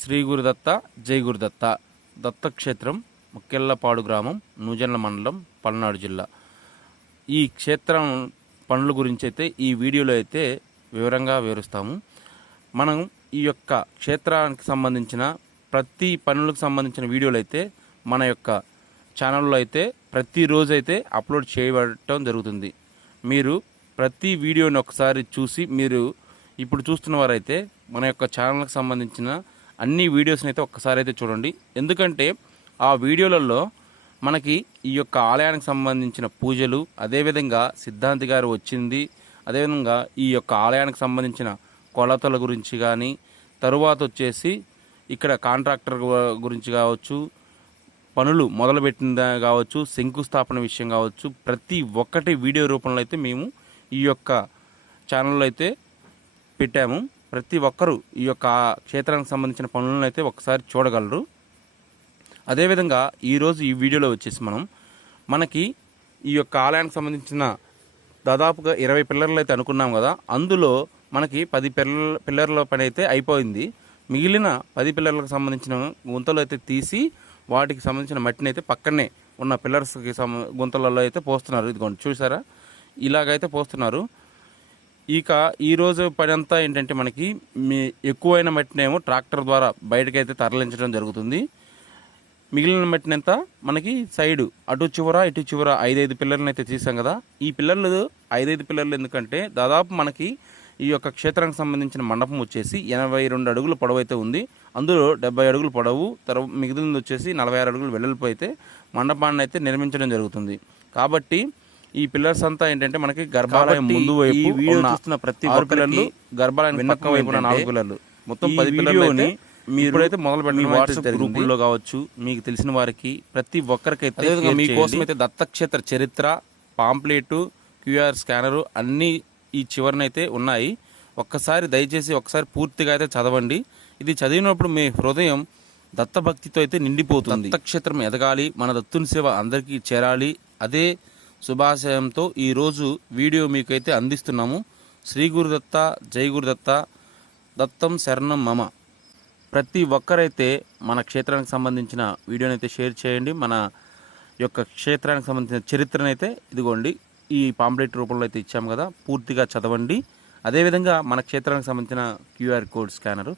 శ్రీ గురుదత్త జై గురుదత్త దత్తక్షేత్రం ముక్కెళ్లపాడు గ్రామం నూజెండ్ల మండలం పల్నాడు జిల్లా. ఈ క్షేత్రం పనుల గురించి అయితే ఈ వీడియోలో అయితే వివరంగా వివరిస్తాము. మనం ఈ యొక్క క్షేత్రానికి సంబంధించిన ప్రతి పనులకు సంబంధించిన వీడియోలు అయితే మన యొక్క ఛానల్లో అయితే ప్రతిరోజు అయితే అప్లోడ్ చేయబడటం జరుగుతుంది. మీరు ప్రతి వీడియోని ఒకసారి చూసి మీరు ఇప్పుడు చూస్తున్న వారైతే మన యొక్క ఛానల్కి సంబంధించిన అన్ని వీడియోస్ని అయితే ఒక్కసారి అయితే చూడండి. ఎందుకంటే ఆ వీడియోలలో మనకి ఈ యొక్క ఆలయానికి సంబంధించిన పూజలు, అదేవిధంగా సిద్ధాంతి గారు వచ్చింది, అదేవిధంగా ఈ యొక్క ఆలయానికి సంబంధించిన కొలతల గురించి కానీ, తరువాత వచ్చేసి ఇక్కడ కాంట్రాక్టర్ గురించి కావచ్చు, పనులు మొదలుపెట్టిన కావచ్చు, శంకుస్థాపన విషయం కావచ్చు, ప్రతి ఒక్కటి వీడియో రూపంలో అయితే మేము ఈ యొక్క ఛానల్లో అయితే పెట్టాము. ప్రతి ఒక్కరూ ఈ యొక్క క్షేత్రానికి సంబంధించిన పనులను అయితే ఒకసారి చూడగలరు. అదేవిధంగా ఈరోజు ఈ వీడియోలో వచ్చేసి మనకి ఈ యొక్క ఆలయానికి సంబంధించిన దాదాపుగా 20 పిల్లర్లు అయితే అనుకున్నాం కదా. అందులో మనకి 10 పిల్లర్ల పని అయితే అయిపోయింది. మిగిలిన 10 పిల్లర్లకు సంబంధించిన గుంతలు అయితే తీసి వాటికి సంబంధించిన మట్టిని అయితే పక్కనే ఉన్న పిల్లర్స్కి గుంతలలో అయితే పోస్తున్నారు. ఇదిగోండి చూసారా, ఇలాగైతే పోస్తున్నారు. ఇక ఈరోజు పని అంతా ఏంటంటే మనకి ఎక్కువైన మట్టినేమో ట్రాక్టర్ ద్వారా బయటకైతే తరలించడం జరుగుతుంది. మిగిలిన మట్టినంతా మనకి సైడు అటు చివర ఇటు చివర 5 పిల్లర్లను అయితే తీసాం కదా. ఈ పిల్లర్లు 5 పిల్లర్లు ఎందుకంటే దాదాపు మనకి ఈ యొక్క క్షేత్రానికి సంబంధించిన మండపం వచ్చేసి 82 అడుగుల పొడవు అయితే ఉంది. అందులో 70 అడుగుల పొడవు, మిగిలింది వచ్చేసి 46 అడుగులు వెడల్పు అయితే మండపాన్ని అయితే నిర్మించడం జరుగుతుంది. కాబట్టి ఈ పిల్లర్స్ అంతా ఏంటంటే మనకి గర్భాలయం ముందు వైపు చూస్తున్న ప్రతి 6 పిల్లర్లు, గర్భాలయం వెనక వైపున 4 పిల్లర్లు, మొత్తం 10 పిల్లర్లని మీరైతే మొదలు పెట్టిన వాట్సాప్ గ్రూపుల్లో కావచ్చు, మీకు తెలిసిన వారికి ప్రతి ఒక్కరికైతే మీకోసం అయితే దత్తక్షేత్ర చరిత్ర, పాంప్లెట్, క్యూఆర్ స్కానరు అన్నీ ఈ చివరనైతే ఉన్నాయి. ఒక్కసారి దయచేసి ఒకసారి పూర్తిగా అయితే చదవండి. ఇది చదివినప్పుడు మీ హృదయం దత్తభక్తితో అయితే నిండిపోతుంది. దత్తక్షేత్రం ఎదగాలి, మన దత్తుని సేవ అందరికీ చేరాలి, అదే శుభాశయంతో ఈరోజు వీడియో మీకైతే అందిస్తున్నాము. శ్రీ గురుదత్త జై గురుదత్త దత్తం శరణం మమ. ప్రతి ఒక్కరైతే మన క్షేత్రానికి సంబంధించిన వీడియోని అయితే షేర్ చేయండి. మన యొక్క క్షేత్రానికి సంబంధించిన చరిత్రనైతే ఇదిగోండి ఈ పాంప్లెట్ రూపంలో అయితే ఇచ్చాము కదా, పూర్తిగా చదవండి. అదేవిధంగా మన క్షేత్రానికి సంబంధించిన క్యూఆర్ కోడ్ స్కానరు